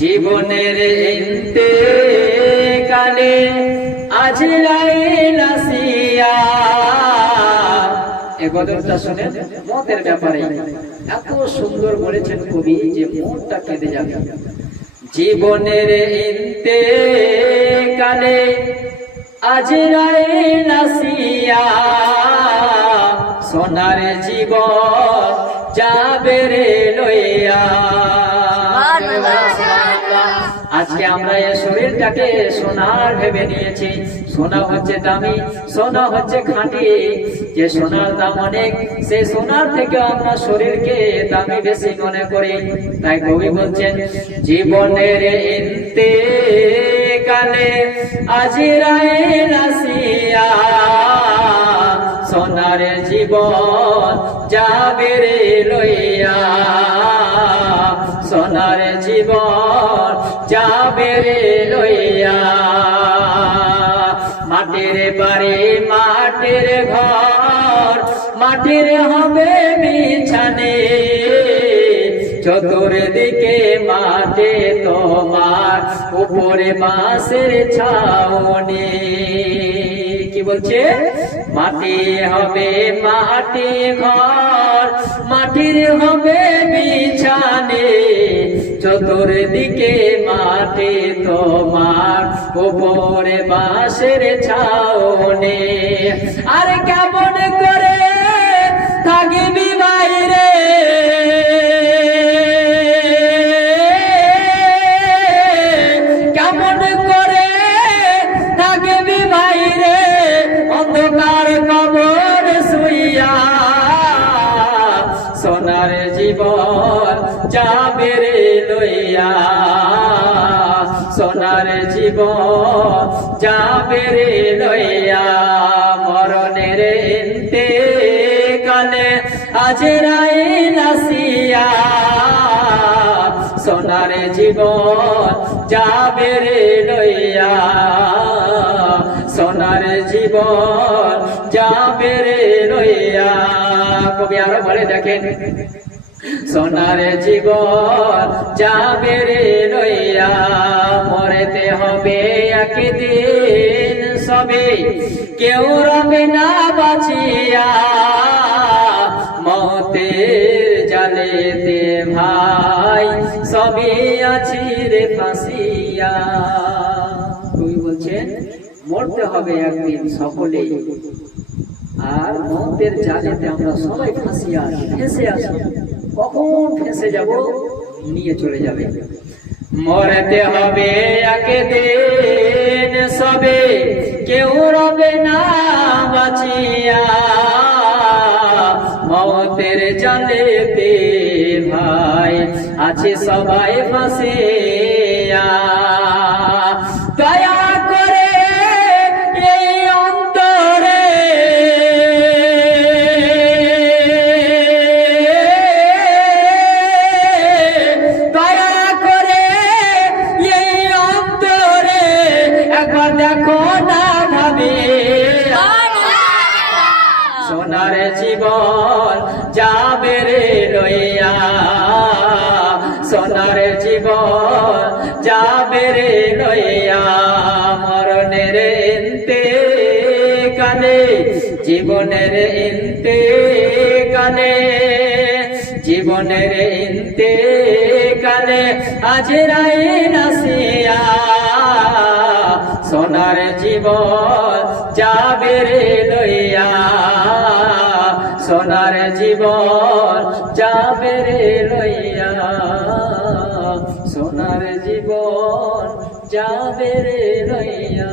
জীবনের ইন্তেকালে আজরাইল আসিয়া। এই গজলটা শুনেন মতের ব্যাপারে, এত সুন্দর বলেছেন কবি যে মনটা কেঁদে যাবে। জীবনের ইন্তেকালে আজরাইল আসিয়া, সোনার জীবন যাবে রে লইয়া। আজকে আমরা এই শরীরটাকে সোনার ভেবে নিয়েছি। সোনা হচ্ছে দামি, সোনা হচ্ছে খাঁটি। যে সোনার দাম অনেক, সেই সোনার থেকে আমরা শরীরকে দামি বেশি মনে করি। তাই কবি বলছেন জীবনের ইন্তেকালে আজরাইল আসিয়া, সোনার জীবন যাবে রে লইয়া। সোনার জীবন যাবে রে লইয়া। মাটির বাড়ি মাটির ঘর, মাটির হবে বিছানে, চতুর্দিকে মাঠে তোমার, উপরে বাঁশের ছাউনি। কি বলছে? মাটি হবে মাটি ঘর, মাটির হবে বিছানে, চতুর্দিকে মাঠে তোমার, উপরে বাঁশের ছাউনি। আর কেমন করে থাকবি বাইরে, কেমন করে থাকবি বাইরে, অন্ধকার কবর শুইয়া। সোনার জীবন যাবে রে লইয়া, সোনার জীবন যাবে রে লইয়া। মরণের ইন্তেকালে আজরাইল আসিয়া, সোনার জীবন যাবে রে লইয়া। সোনার জীবন যাবে রে লইয়া। কবি আরো বলে দেখেন, সোনার জীবন যাবে রে লইয়া। মরেতে হবে একদিন সবে, কেউ রবে না বাঁচিয়া। মতের জালেতে ভাই সবে আছি রে ফাঁসিয়া। কবি বলছেন মরতে হবে একদিন সকলেই, আর মতের জালেতে আমরা সবাই ফাঁসিয়া আছি, ফেঁসে আছি। কখন ফেঁসে যাব? নিয়ে চলে যাবে। মরতে হবে একদিন সবে, কেউ রবে না বাঁচিয়া। মতের জালেতে ভাই আছে সবাই ফাঁসিয়া। দয়া করে এই অন্তরে দেখো না ভাবে, সোনার জীবন যাবে রে লইয়া। সোনার জীবন যাবে রে লইয়া। মরণের ইন্তেকালে, জীবনের ইন্তেকালে, জীবনের ইন্তেকালে আজরাইল আসিয়া। সোনার জীবন যাবে রে লইয়া, সোনার জীবন যাবে রে লইয়া। সোনার জীবন যাবে রে লইয়া।